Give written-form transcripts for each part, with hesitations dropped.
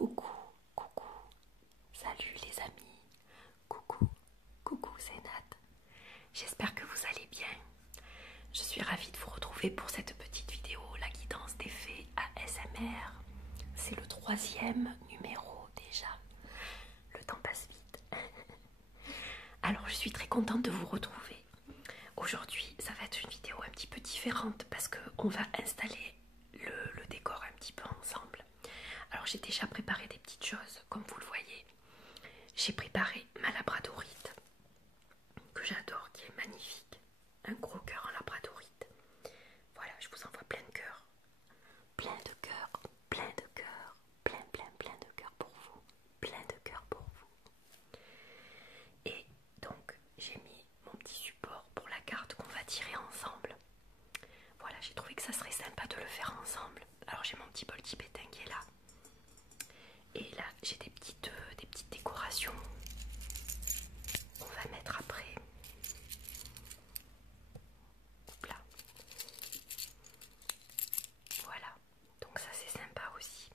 Coucou, coucou, salut les amis, coucou, coucou c'est Nat. J'espère que vous allez bien. Je suis ravie de vous retrouver pour cette petite vidéo, la guidance des fées ASMR. C'est le 3e numéro déjà. Le temps passe vite. Alors je suis très contente de vous retrouver. Aujourd'hui, ça va être une vidéo un petit peu différente parce qu'on va installer le décor un petit peu ensemble. Alors j'ai déjà préparé des petites choses, comme vous le voyez. J'ai préparé ma labradorite, que j'adore, qui est magnifique. Un gros cœur en labradorite. Voilà, je vous envoie plein de cœurs. Plein de cœurs, plein de cœurs, plein de cœurs pour vous. Plein de cœurs pour vous. Et donc, j'ai mis mon petit support pour la carte qu'on va tirer ensemble. Voilà, j'ai trouvé que ça serait sympa de le faire ensemble. Alors j'ai mon petit bol tibétain qui est là. Et là, j'ai des petites décorations qu'on va mettre après. Hop là. Voilà, donc ça c'est sympa aussi.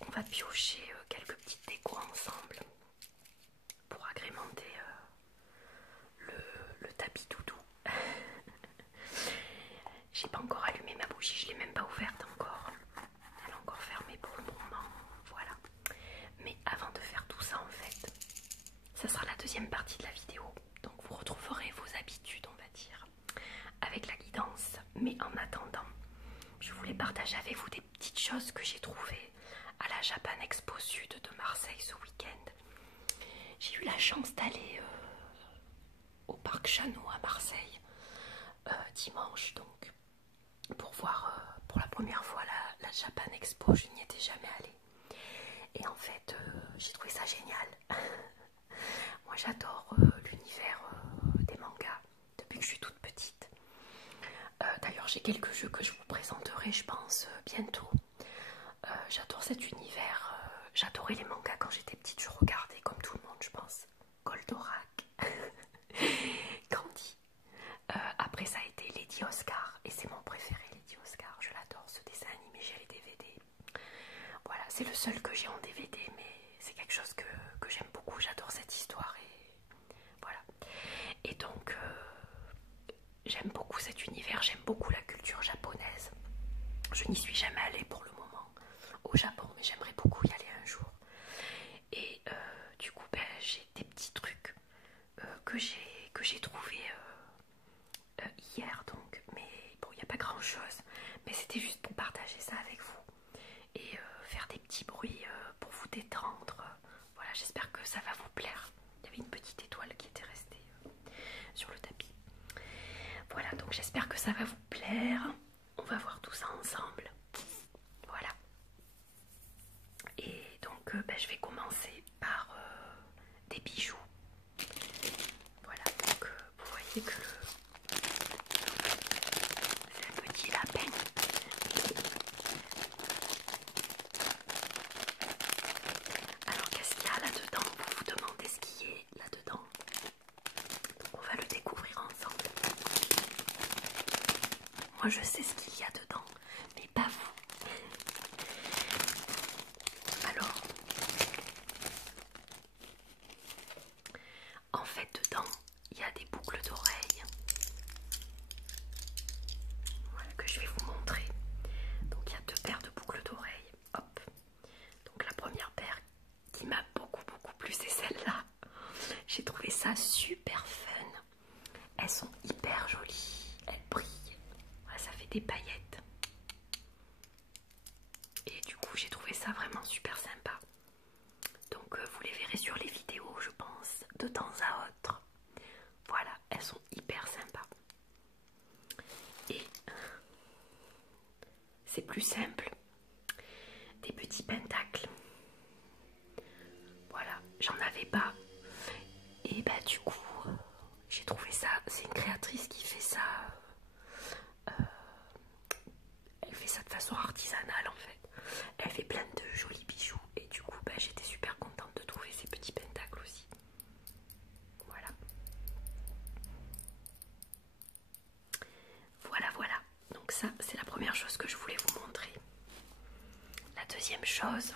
On va piocher quelques petites décos ensemble pour agrémenter le tapis doudou. J'ai pas encore allumé ma bougie, je l'ai même pas ouverte encore. Elle est encore fermée pour le moment, voilà. Mais avant de faire tout ça en fait, ça sera la deuxième partie de la vidéo. Donc vous retrouverez vos habitudes, on va dire, avec la guidance. Mais en attendant, je voulais partager avec vous des petites choses que j'ai trouvées à la Japan Expo Sud de Marseille ce week-end. J'ai eu la chance d'aller au parc Chano à Marseille dimanche, donc pour voir pour la première fois la Japan Expo. Je n'y étais jamais allée et en fait j'ai trouvé ça génial. Moi j'adore l'univers des mangas depuis que je suis toute petite. D'ailleurs j'ai quelques jeux que je vous présenterai je pense bientôt. J'adore cet univers. J'adorais les mangas quand j'étais petite, je regardais comme tout le monde je pense. Goldorak, Candy. Après ça a été Lady Oscar et c'est mon préféré, Lady Oscar. Je l'adore ce dessin animé, j'ai les DVD. Voilà, c'est le seul que j'ai en DVD mais c'est quelque chose que j'aime beaucoup. J'adore cette histoire et voilà. Et donc j'aime beaucoup cet univers, j'aime beaucoup la culture japonaise. Je n'y suis jamais allée pour le moment au Japon mais j'aimerais beaucoup y aller un jour. Et du coup j'ai des petits trucs que j'ai trouvé hier donc, mais bon il n'y a pas grand chose, mais c'était juste pour partager ça avec vous et faire des petits bruits pour vous détendre. Voilà, j'espère que ça va vous plaire. Il y avait une petite étoile qui était restée sur le tapis. Voilà, donc j'espère que ça va vous plaire. On va voir tout ça ensemble. Voilà. Et donc je vais commencer par des bijoux. Voilà, donc vous voyez que c'est un petit lapin. Alors qu'est-ce qu'il y a là-dedans? Vous vous demandez ce qu'il y a là-dedans. Donc on va le découvrir ensemble. Moi je sais ce qu'il y a dedans, mais pas vous. Alors, en fait dedans, il y a des boucles d'oreilles. Voilà, que je vais vous montrer. Donc il y a 2 paires de boucles d'oreilles. Hop. Donc la première paire qui m'a beaucoup plu, c'est celle-là. J'ai trouvé ça super fun. Elles sont hyper jolies. Elles brillent. Voilà, ça fait des paillettes. Et du coup j'ai trouvé ça vraiment super sympa. Donc vous les verrez sur les vidéos je pense de temps à autre. Voilà, elles sont hyper sympas. Et c'est plus simple. Des petits pentacles. Voilà, j'en avais pas. Et bah du coup j'ai trouvé ça, c'est une créatrice qui fait ça. Elle fait ça de façon artisanale en fait. Elle fait plein de jolis bijoux et du coup j'étais super contente de trouver ces petits pentacles aussi. Voilà. Voilà. Donc ça c'est la première chose que je voulais vous montrer. La deuxième chose,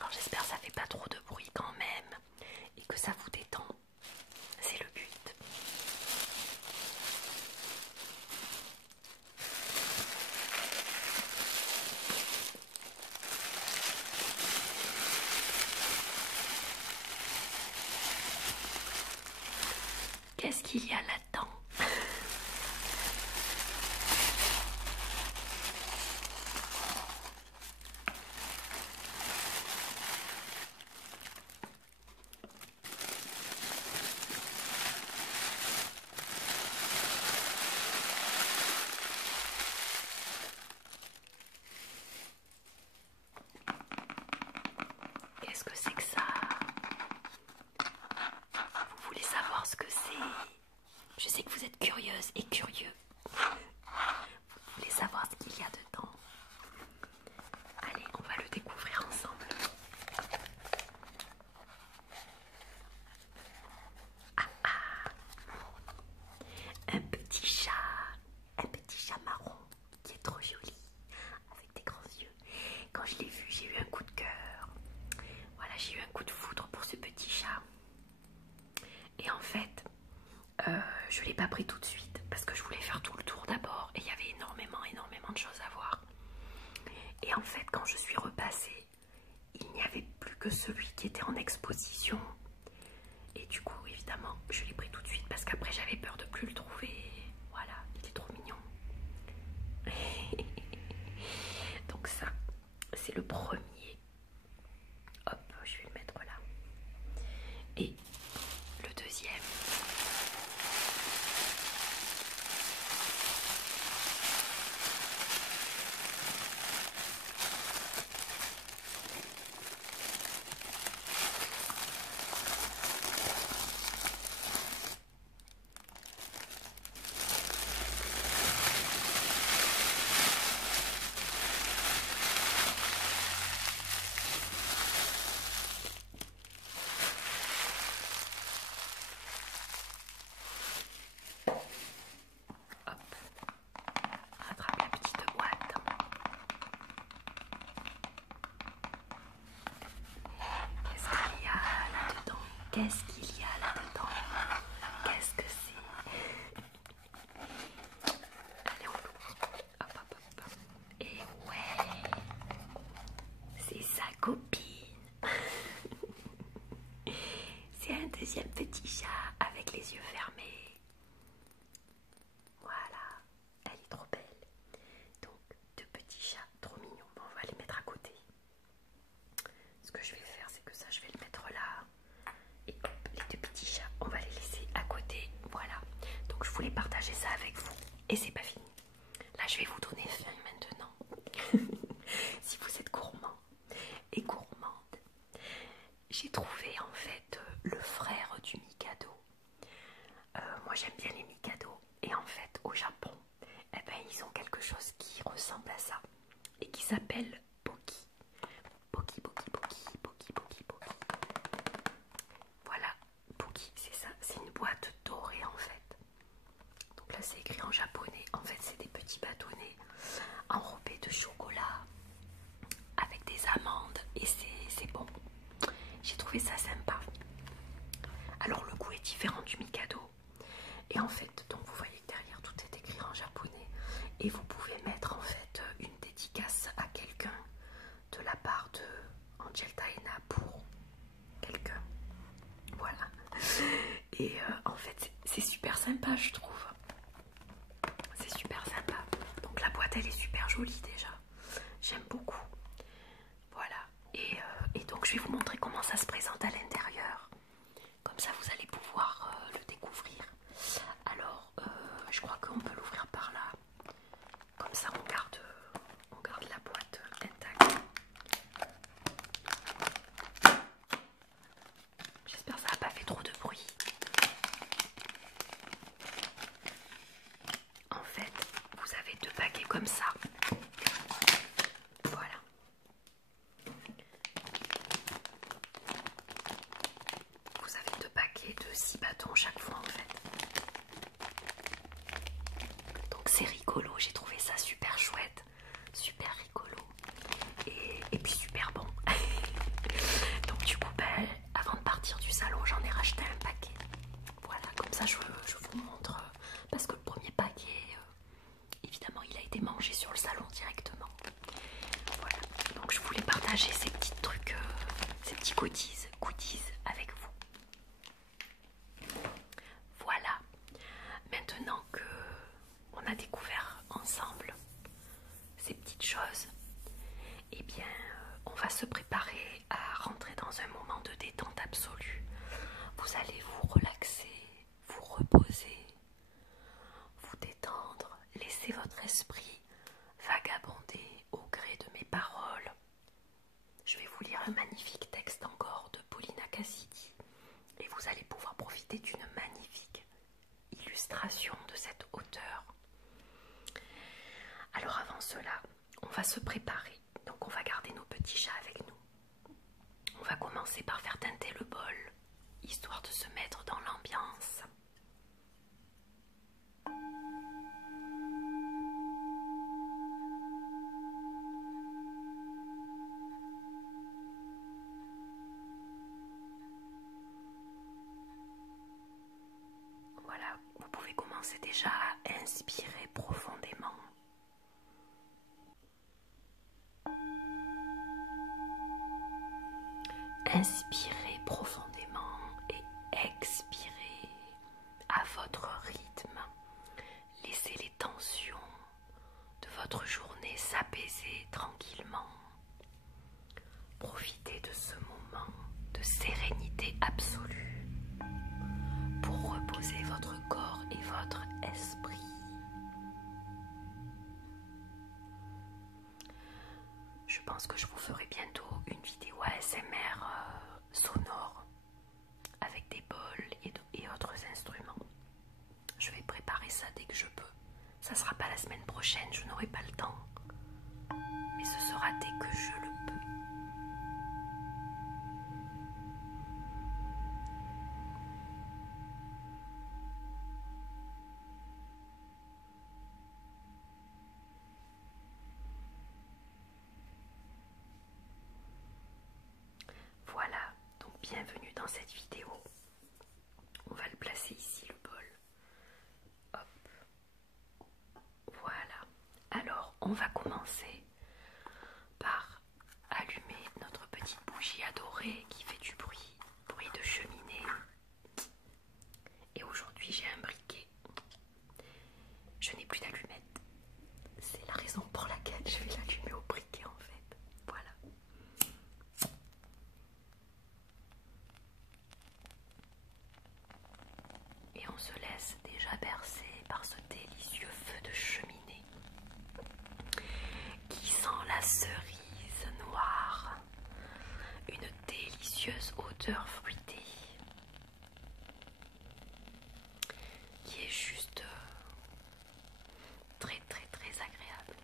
alors j'espère que ça fait pas trop de bruit quand même et que ça vous détend, c'est le but. Qu'est-ce qu'il y a là-dedans? Qu'est-ce que c'est que ça? Vous voulez savoir ce que c'est? Je sais que vous êtes curieuse et curieux. Vous voulez savoir ce qu'il y a dedans? Allez, on va le découvrir ensemble. Un petit chat marron qui est trop joli, avec des grands yeux. Quand je l'ai vu, j'ai eu un coup de cœur. Voilà, j'ai eu un coup de foudre pour ce petit chat. Et en fait, je ne l'ai pas pris tout de suite parce que je voulais faire tout le tour d'abord et il y avait énormément de choses à voir. Et en fait, quand je suis repassée, il n'y avait plus que celui qui était en exposition. Et du coup, évidemment, je l'ai pris tout de suite parce qu'après j'avais peur de plus le trouver. Voilà, il était trop mignon. Donc ça, c'est le premier. Hop, je vais le mettre là. Et le deuxième. Rattrape la petite boîte. Qu'est-ce qu'il y a là-dedans? Qu'est-ce qu'il y a là-dedans? Qu'est-ce que c'est? Allez, on l'ouvre. Hop, hop, hop. Et ouais, c'est sa copine. C'est un deuxième petit chat avec les yeux fermés. Voilà, elle est trop belle. Donc, deux petits chats trop mignons. Bon, on va les mettre à côté. Ce que je vais faire, c'est que ça, je vais le mettre là. Et hop, les deux petits chats, on va les laisser à côté. Voilà. Donc, je voulais partager ça avec vous. Et c'est pas fini. Là, je vais vous donner faim maintenant. Si vous êtes gourmand et gourmande, j'ai trouvé en fait le frère du Mikado. Moi, j'aime bien les Mikado. Et en fait, au Japon, eh ben, ils ont quelque chose qui ressemble à ça et qui s'appelle Poki. Poki, Poki, Poki, Poki, Poki, Poki. Voilà, Poki, c'est ça. C'est une boîte dorée en fait. Donc là, c'est écrit en japonais. En fait, c'est des petits bâtonnets enrobés de chocolat avec des amandes et c'est bon. J'ai trouvé ça sympa. Alors, le goût est différent du Mikado. Et en fait, donc vous voyez que derrière tout est écrit en japonais et vous pouvez mettre en fait une dédicace à quelqu'un de la part de Angel Taina pour quelqu'un. Voilà. Et en fait, c'est super sympa, je trouve. C'est super sympa. Donc la boîte, elle est super jolie déjà. J'aime beaucoup. Voilà. Et donc je vais vous montrer comment ça se présente à l'intérieur. Comme ça, vous allez pouvoir le découvrir. Alors, je crois qu'on peut l'ouvrir par là. Comme ça, on garde la boîte intacte. J'espère que ça n'a pas fait trop de bruit. En fait, vous avez deux paquets comme ça. Voilà. Vous avez deux paquets de 6 bâtons chaque fois en fait. Donc c'est rigolo, j'ai trouvé ça super chouette, super rigolo. ça je vous montre, parce que le premier paquet, évidemment, il a été mangé sur le salon directement. Voilà, donc je voulais partager ces petits trucs, ces petits goodies avec vous. Voilà, maintenant que on a découvert ensemble ces petites choses, eh bien, on va se préparer à rentrer dans un moment de détente absolue. Vous allez vous relaxer, vous reposer, vous détendre, laisser votre esprit vagabonder au gré de mes paroles. Je vais vous lire un magnifique texte encore de Paulina Cassidy et vous allez pouvoir profiter d'une magnifique illustration de cet auteur. Alors avant cela, on va se préparer. Donc on va garder nos petits chats avec nous. On va commencer par faire teinter le bol, histoire de se mettre dans l'ambiance. Voilà, vous pouvez commencer déjà à inspirer profondément. Inspirez profondément et expirez à votre rythme. Laissez les tensions de votre journée s'apaiser tranquillement. Profitez de ce moment de sérénité absolue pour reposer votre corps et votre esprit. Je pense que je vous ferai bientôt une vidéo ASMR sonore avec des bols et autres instruments. Je vais préparer ça dès que je peux. Ça sera pas la semaine prochaine, je n'aurai pas le temps. Mais ce sera dès que je le peux. Voilà, donc bienvenue dans cette vidéo. On va le placer ici, le bol. Hop. Voilà. Alors, on va commencer par allumer notre petite bougie adorée qui fait du bruit de cheminée. Et aujourd'hui, j'ai un briquet. Je n'ai plus d'allumettes. C'est la raison pour laquelle je vais l'allumer au briquet en fait. Voilà. Et on se laisse déjà bercer par ce délicieux feu de cheminée qui sent la cerise noire, une délicieuse odeur fruitée qui est juste très agréable.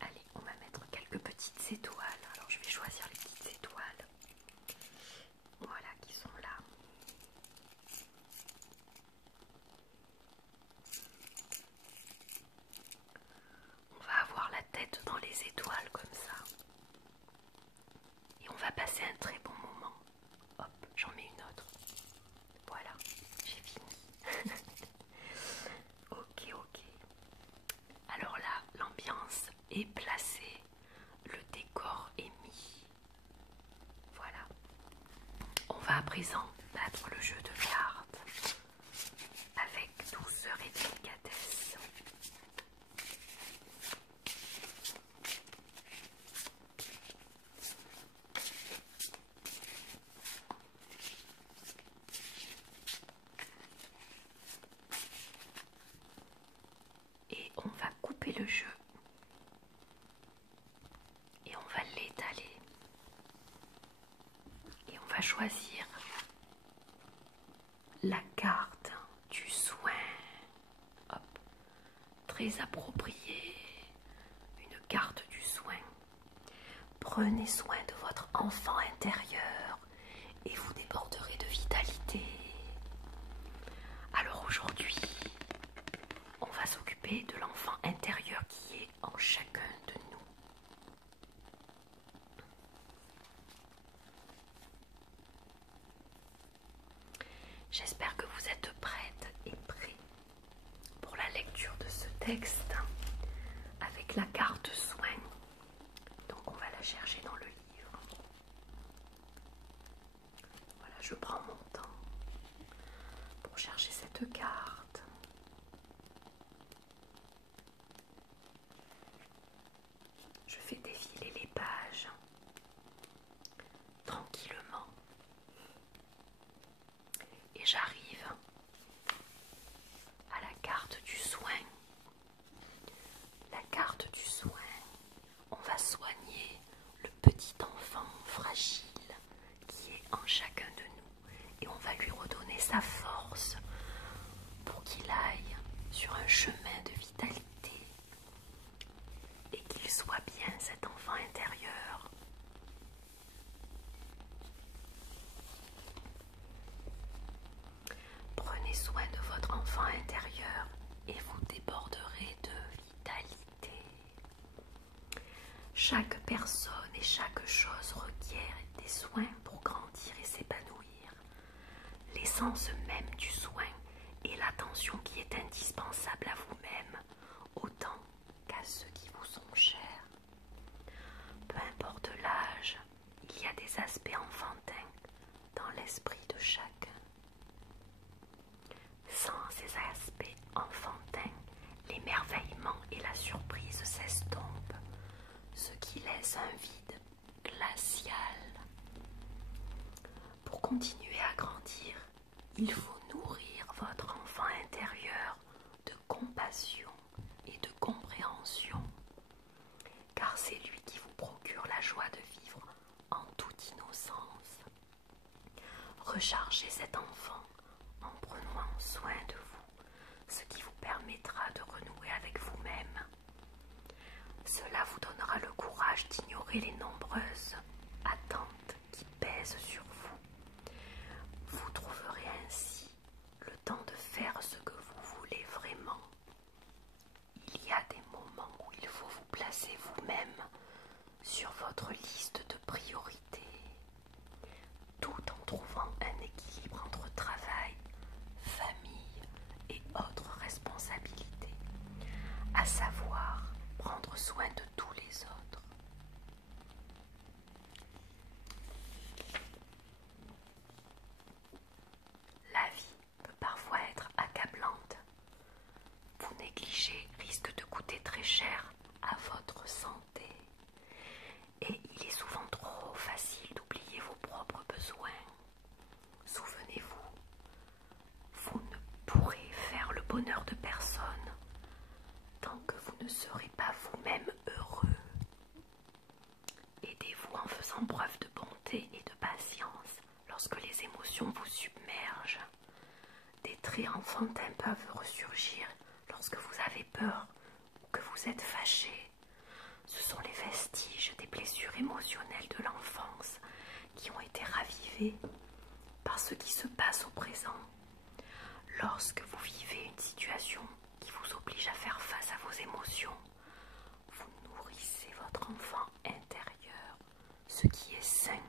Allez, on va mettre quelques petites étoiles. Alors je vais choisir les petites étoiles. Voilà, qui sont là. On va avoir la tête dans les étoiles comme ça. Et on va passer un très bon moment. Hop, j'en mets une autre. Voilà, j'ai fini. Ok. Alors là, l'ambiance est placée. Le décor est mis. Voilà. On va à présent battre le jeu de cartes avec douceur et délicatesse. Et on va couper le jeu. Et on va l'étaler. Et on va choisir la carte du soin. Hop, très appropriée. Une carte du soin. Prenez soin de votre enfant intérieur et vous déborderez de vitalité. Alors aujourd'hui, on va s'occuper de l'enfant intérieur qui est en chacun de nous. J'espère que vous êtes prêtes et prêts pour la lecture de ce texte avec la carte soin. Donc on va la chercher dans le livre. Voilà, je prends mon temps pour chercher cette carte. Je fais défiler les pages tranquillement et j'arrive à la carte du soin. La carte du soin, on va soigner le petit enfant fragile qui est en chacun de nous et on va lui redonner sa force pour qu'il aille sur un chemin de vitalité et qu'il soit bien cet enfant intérieur. Prenez soin de votre enfant intérieur et vous déborderez de vitalité. Chaque personne et chaque chose requiert des soins pour grandir et s'épanouir. L'essence même du soin est l'attention qui est indispensable à vous-même, autant qu'à ceux qui vous sont chers. Peu importe l'âge, il y a des aspects enfantins dans l'esprit de chacun. Sans ces aspects enfantins, l'émerveillement et la surprise s'estompent, ce qui laisse un vide glacial. Pour continuer à grandir, il faut nourrir votre enfant intérieur de compassion et de compréhension, car c'est lui qui vous procure la joie de vivre en toute innocence. Rechargez cet enfant en prenant soin de vous, ce qui vous permettra de renouer avec vous-même. Cela vous donnera le courage d'ignorer les nombreuses attentes qui pèsent sur vous. Vous trouverez ainsi le temps de faire ce que vous voulez vraiment. Il y a des moments où il faut vous placer vous-même sur votre liste de priorités, tout en trouvant un équilibre entre travail, famille et autres responsabilités, à savoir prendre soin de tous les autres. La vie peut parfois être accablante. Vous négliger risque de coûter très cher à votre santé. Et il est souvent trop facile d'oublier vos propres besoins. Souvenez-vous, vous ne pourrez faire le bonheur de personne tant que vous ne serez pas vous-même heureux. Aidez-vous en faisant preuve de bonté et de patience lorsque les émotions vous submergent. Des traits enfantins peuvent ressurgir lorsque vous avez peur ou que vous êtes fâché. Ce sont les vestiges des blessures émotionnelles de l'enfance qui ont été ravivées par ce qui se passe au présent. Lorsque vous vivez une situation qui vous oblige à faire face à vos émotions, vous nourrissez votre enfant intérieur, ce qui est sain.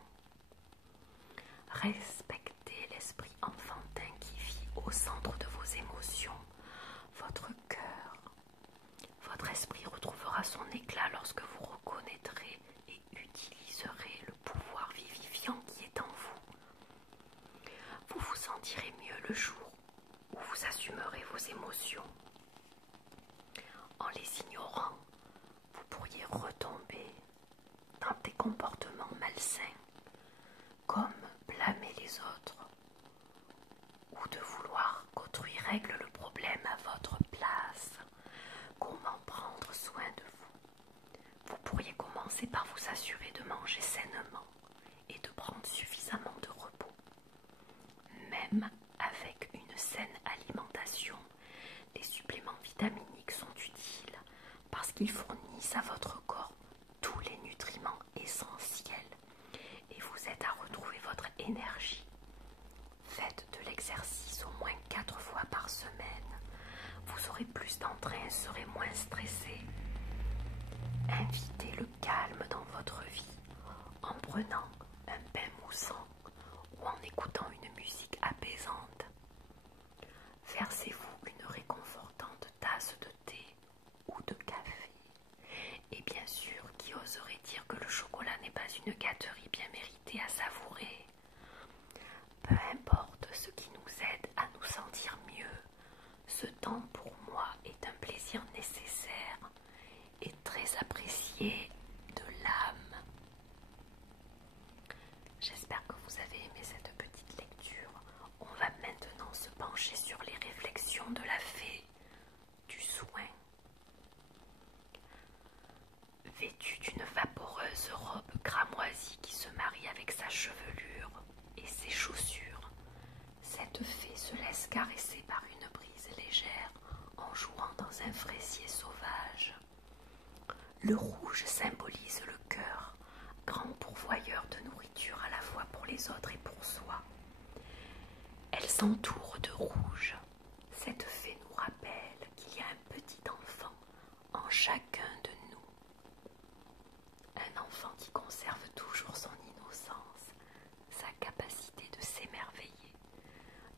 Respectez l'esprit enfantin qui vit au centre de vos émotions, votre cœur. Votre esprit retrouvera son éclat lorsque vous reconnaîtrez et utiliserez le pouvoir vivifiant qui est en vous. Vous vous sentirez mieux le jour où vous assumerez vos émotions. En les ignorant, vous pourriez retomber dans des comportements malsains, comme blâmer les autres ou de vouloir qu'autrui règle le problème à votre place. Comment prendre soin de vous? Vous pourriez commencer par vous assurer de manger sainement et de prendre suffisamment de repos. Même avec une saine alimentation, les suppléments vitaminiques sont utiles parce qu'ils fournissent à votre corps tous les nutriments essentiels et vous aident à retrouver votre énergie. Faites de l'exercice au moins 4 fois par semaine. Vous aurez plus d'entrain et serez moins stressé. Invitez le calme dans votre vie en prenant un bain moussant ou en écoutant une musique apaisante. Le rouge symbolise le cœur, grand pourvoyeur de nourriture à la fois pour les autres et pour soi. Elle s'entoure de rouge. Cette fée nous rappelle qu'il y a un petit enfant en chacun de nous. Un enfant qui conserve toujours son innocence, sa capacité de s'émerveiller,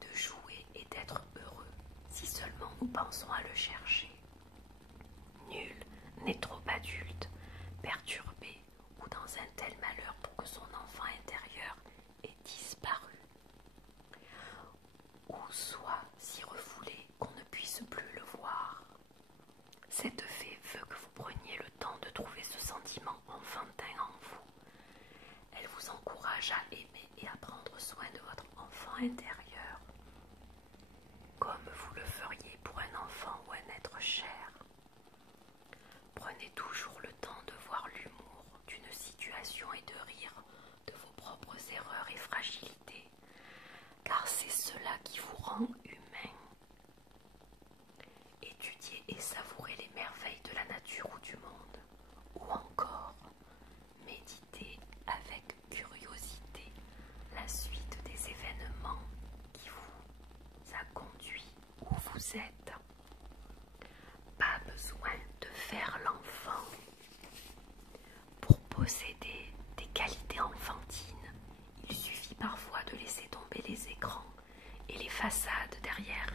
de jouer et d'être heureux si seulement nous pensons à le chercher. Nul n'est trop adulte, perturbé ou dans un tel malheur pour que son enfant intérieur ait disparu, ou soit si refoulé qu'on ne puisse plus le voir. Cette fée veut que vous preniez le temps de trouver ce sentiment enfantin en vous. Elle vous encourage à aimer et à prendre soin de votre enfant intérieur, comme vous le feriez pour un enfant ou un être cher. Prenez toujours le temps de voir l'humour d'une situation et de rire de vos propres erreurs et fragilités, car c'est cela qui vous rend humain. Étudiez et savourez les merveilles de la nature ou du monde, ou encore méditez avec curiosité la suite des événements qui vous a conduit où vous êtes. Pas besoin de faire l'enfant. Pour posséder des qualités enfantines, il suffit parfois de laisser tomber les écrans et les façades derrière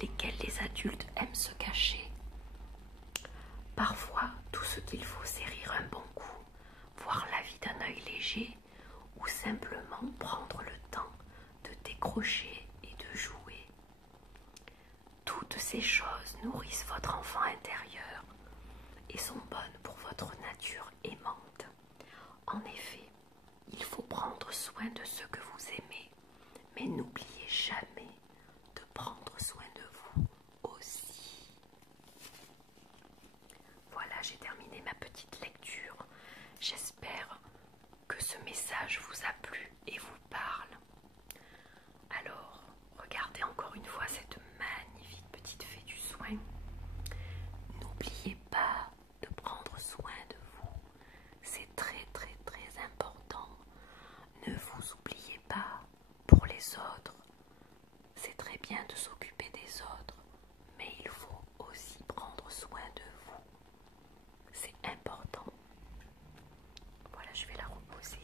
lesquelles les adultes aiment se cacher. Parfois, tout ce qu'il faut, c'est rire un bon coup, voir la vie d'un œil léger ou simplement prendre le temps de décrocher et de jouer. Toutes ces choses nourrissent votre enfant intérieur et sont bonnes pour votre nature aimante. En effet, il faut prendre soin de ce que vous aimez, mais n'oubliez jamais de prendre soin de vous aussi. Voilà, j'ai terminé ma petite lecture. J'espère que ce message vous a plu et vous parle. Alors, regardez encore une fois cette magnifique petite fée du soin. N'oubliez pas de prendre soin de vous. C'est très très très important. Ne vous oubliez pas pour les autres. C'est très bien de s'occuper des autres, mais il faut aussi prendre soin de vous. C'est important. Voilà, je vais la reposer.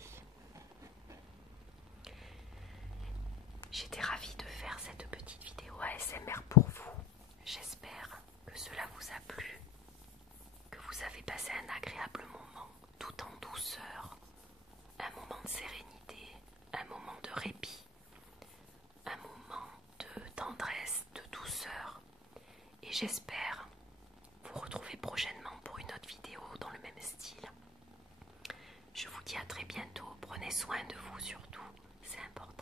J'étais ravie de faire cette petite vidéo ASMR pour vous. J'espère que cela vous a plu, que vous avez passé un agréable moment tout en douceur, un moment de sérénité, un moment de répit, un moment de tendresse, de douceur. Et j'espère vous retrouver prochainement pour une autre vidéo dans le même style. Je vous dis à très bientôt, prenez soin de vous surtout, c'est important.